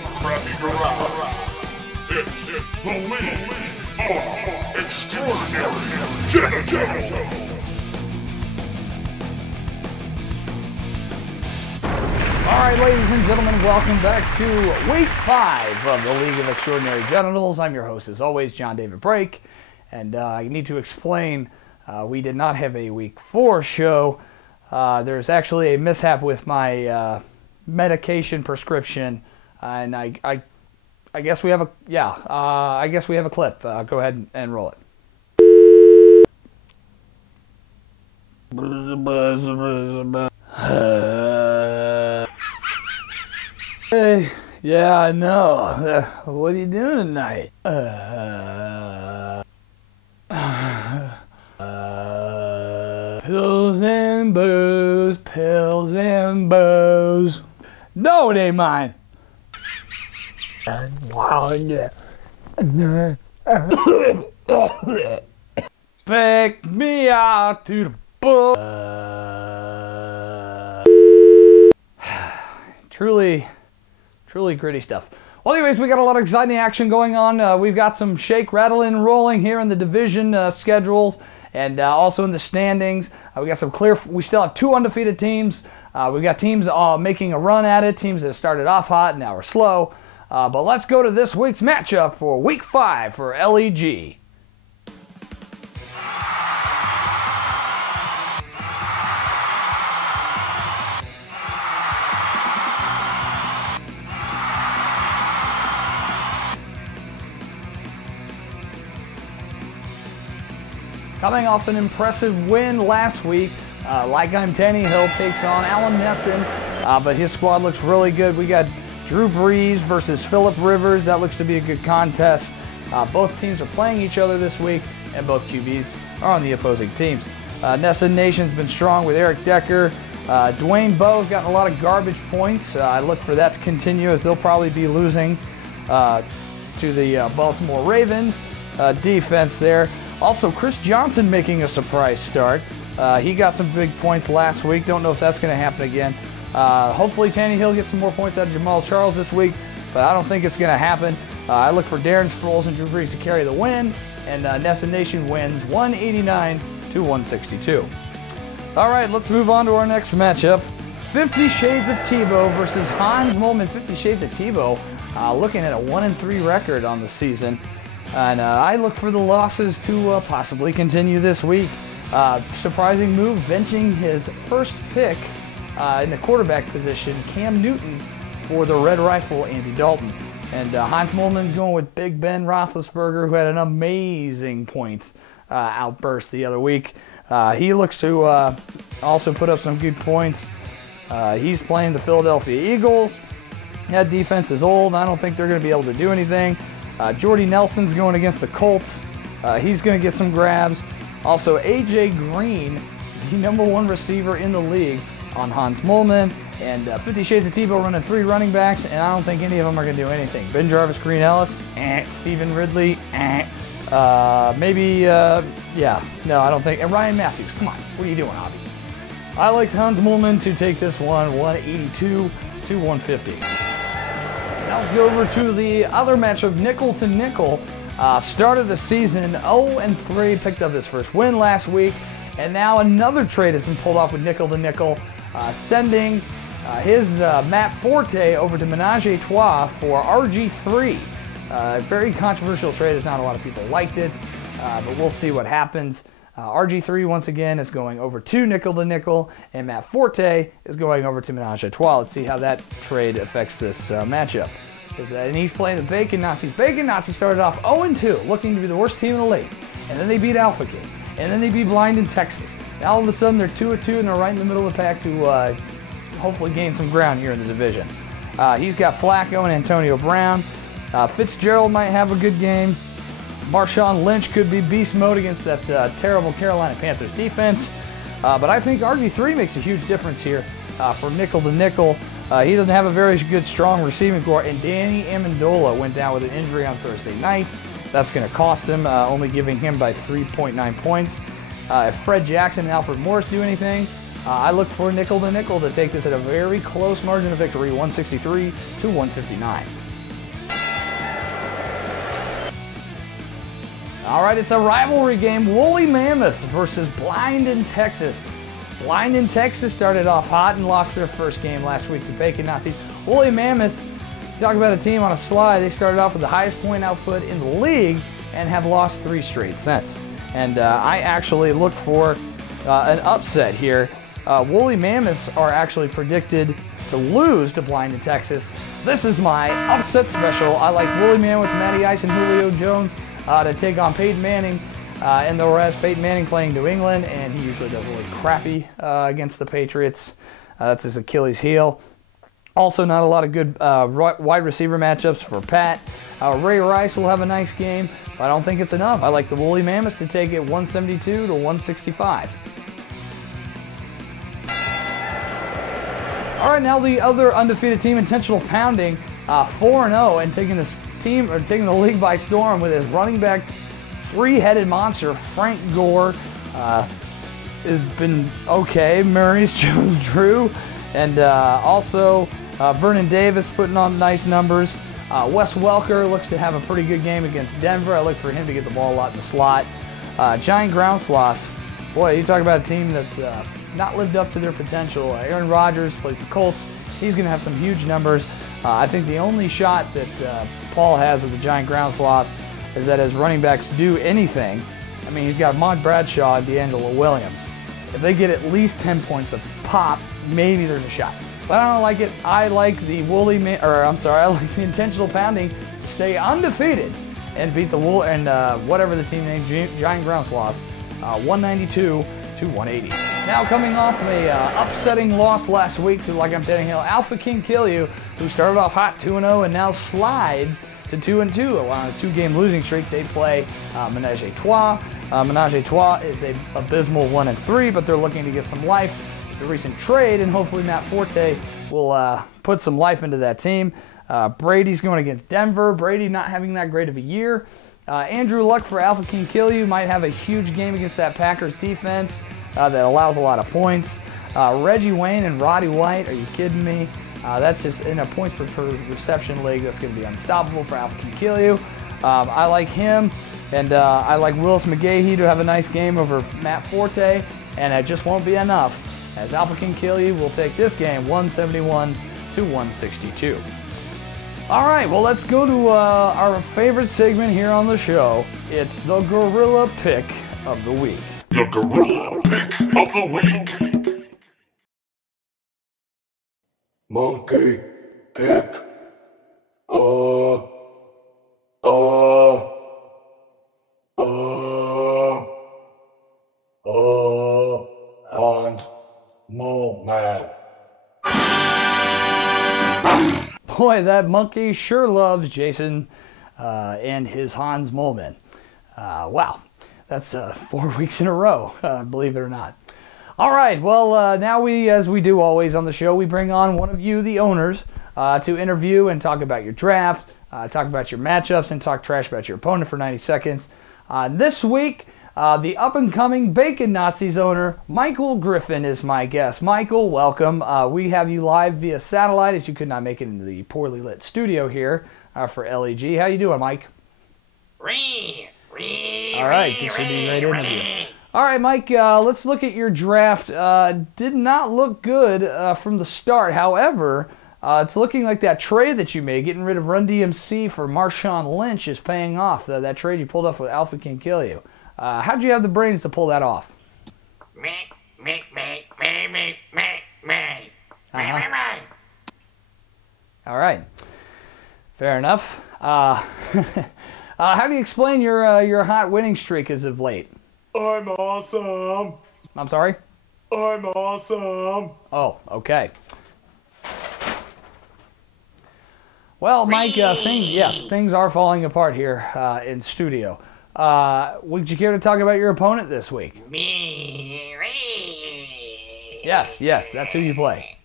crappy garage. It's the League of Extraordinary Genitals. All right, ladies and gentlemen, welcome back to Week 5 of the League of Extraordinary Genitals. I'm your host, as always, John David Brake, and I need to explain we did not have a Week 4 show. There's actually a mishap with my medication prescription, and I guess we have a I guess we have a clip. Go ahead and roll it. Hey, yeah, I know. What are you doing tonight? Pills and booze, pills and booze. No, it ain't mine. Pick me out to the book. Truly gritty stuff. Well, anyways, we got a lot of exciting action going on. We've got some shake, rattle, and rolling here in the division schedules, and also in the standings. We got some clear. We still have 2 undefeated teams. We've got teams making a run at it. Teams that started off hot and now are slow. But let's go to this week's matchup for Week 5 for LEG. Coming off an impressive win last week, Like I'm Tannehill takes on Alan Nesson, but his squad looks really good. We got Drew Brees versus Phillip Rivers. That looks to be a good contest. Both teams are playing each other this week, and both QBs are on the opposing teams. Nesson Nation's been strong with Eric Decker. Dwayne Bowe's gotten a lot of garbage points. I look for that to continue, as they'll probably be losing to the Baltimore Ravens defense there. Also, Chris Johnson making a surprise start. He got some big points last week. Don't know if that's going to happen again. Hopefully Tannehill gets some more points out of Jamal Charles this week, but I don't think it's going to happen. I look for Darren Sproles and Drew Brees to carry the win, and Nesson Nation wins 189 to 162. All right, let's move on to our next matchup. 50 Shades of Tebow versus Hans Molman. 50 Shades of Tebow looking at a 1-3 record on the season. And I look for the losses to possibly continue this week. Surprising move, benching his first pick in the quarterback position, Cam Newton, for the Red Rifle, Andy Dalton. And Hans Molman's going with Big Ben Roethlisberger, who had an amazing points outburst the other week. He looks to also put up some good points. He's playing the Philadelphia Eagles. That defense is old. I don't think they're going to be able to do anything. Jordy Nelson's going against the Colts. He's going to get some grabs. Also, A.J. Green, the #1 receiver in the league, on Hans Molman. And 50 Shades of Tebow running 3 running backs, and I don't think any of them are going to do anything. Ben Jarvis, Green Ellis, Stephen Ridley, maybe, yeah. No, I don't think. And Ryan Matthews, come on. What are you doing, Hobby? I like Hans Molman to take this one, 182 to 150. Now let's go over to the other matchup, nickel to nickel. Started the season 0-3, picked up his first win last week, and now another trade has been pulled off with nickel to nickel, sending his Matt Forte over to Menage a Trois for RG3. Very controversial trade, as not a lot of people liked it, but we'll see what happens. RG3 once again is going over to nickel to nickel, and Matt Forte is going over to Menage a Trois. Let's see how that trade affects this matchup. And he's playing the Bacon Nazis. Bacon Nazis started off 0-2, looking to be the worst team in the league. And then they beat Alpha King. And then they beat Blind in Texas. Now all of a sudden they're 2-2 and they're right in the middle of the pack to hopefully gain some ground here in the division. He's got Flacco and Antonio Brown. Fitzgerald might have a good game. Marshawn Lynch could be beast mode against that terrible Carolina Panthers defense. But I think RG3 makes a huge difference here for nickel to nickel. He doesn't have a very good, strong receiving core, and Danny Amendola went down with an injury on Thursday night. That's going to cost him, only giving him by 3.9 points. If Fred Jackson and Alfred Morris do anything, I look for nickel to nickel to take this at a very close margin of victory, 163 to 159. All right, it's a rivalry game. Woolly Mammoth versus Blind in Texas. Blind in Texas started off hot and lost their first game last week to Bacon Nazis. Woolly Mammoth, talk about a team on a slide. They started off with the highest point output in the league and have lost 3 straight since. And I actually look for an upset here. Woolly Mammoths are actually predicted to lose to Blind in Texas. This is my upset special. I like Woolly Mammoth, Matty Ice, and Julio Jones to take on Peyton Manning. And the rest, Peyton Manning playing New England, and he usually does really crappy against the Patriots. That's his Achilles heel. Also, not a lot of good wide receiver matchups for Pat. Ray Rice will have a nice game, but I don't think it's enough. I like the Woolly Mammoths to take it 172 to 165. All right, now the other undefeated team, Intentional Pounding, 4-0, and taking the league by storm with his running back, 3-headed monster, Frank Gore, has been okay. Maurice Jones-Drew, and also Vernon Davis putting on nice numbers. Wes Welker looks to have a pretty good game against Denver. I look for him to get the ball a lot in the slot. Giant Ground Sloths, boy, you talk about a team that's not lived up to their potential. Aaron Rodgers plays the Colts. He's going to have some huge numbers. I think the only shot that Paul has with the Giant Ground Sloths is that his running backs do anything. I mean, he's got Mont Bradshaw and D'Angelo Williams. If they get at least 10 points of pop, maybe there's a shot. But I don't like it. I like the I like the Intentional Pounding to stay undefeated and beat the whatever the team name, Giant Ground Sloths, 192 to 180. Now coming off a upsetting loss last week to Like I'm Tenny Hill, Alpha King Kill You, who started off hot 2-0 and now slides to 2-2 on a 2-game losing streak. They play Menage a Trois. Menage a Trois is a abysmal 1-3, but they're looking to get some life with the recent trade, and hopefully Matt Forte will put some life into that team. Brady's going against Denver. Brady not having that great of a year. Andrew Luck for Alpha King Kill You might have a huge game against that Packers defense that allows a lot of points. Reggie Wayne and Roddy White, are you kidding me? That's just in a points per reception league. That's going to be unstoppable for Alpha Can Kill You. I like him, and I like Willis McGahee to have a nice game over Matt Forte, and it just won't be enough, as Alpha Can Kill You will take this game 171 to 162. All right, well, let's go to our favorite segment here on the show. It's the Gorilla Pick of the Week. The Gorilla Pick of the Week. Monkey pick. Hans Mole Man. Boy, that monkey sure loves Jason and his Hans Moleman. Wow, that's 4 weeks in a row, believe it or not. All right, well, now as we do always on the show, we bring on one of you, the owners, to interview and talk about your draft, talk about your matchups, and talk trash about your opponent for 90 seconds. This week, the up-and-coming Bacon Nazis owner, Michael Griffin, is my guest. Michael, welcome. We have you live via satellite, as you could not make it into the poorly lit studio here for LEG. How you doing, Mike? All right, this should be a great interview. All right, Mike, let's look at your draft. Did not look good from the start. However, it's looking like that trade that you made, getting rid of Run DMC for Marshawn Lynch, is paying off. That trade you pulled off with Alpha Can Kill You. How'd you have the brains to pull that off? All right, fair enough. How do you explain your hot winning streak as of late? I'm awesome. I'm sorry? I'm awesome. Oh, okay. Well, Mike, things are falling apart here in studio. Would you care to talk about your opponent this week? Yes, that's who you play.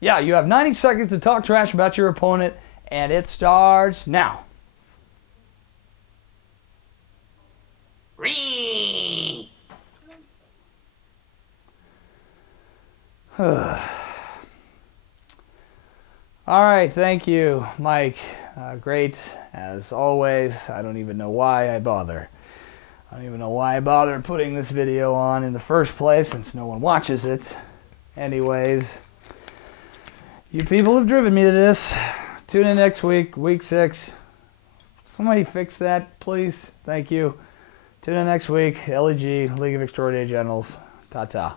Yeah, you have 90 seconds to talk trash about your opponent, and it starts now. All right, thank you, Mike. Great, as always. I don't even know why I bother. I don't even know why I bothered putting this video on in the first place since no one watches it. Anyways, you people have driven me to this. Tune in next week, week 6. Somebody fix that, please. Thank you. Tune in next week. LEG, League of Extraordinary Generals. Ta-ta.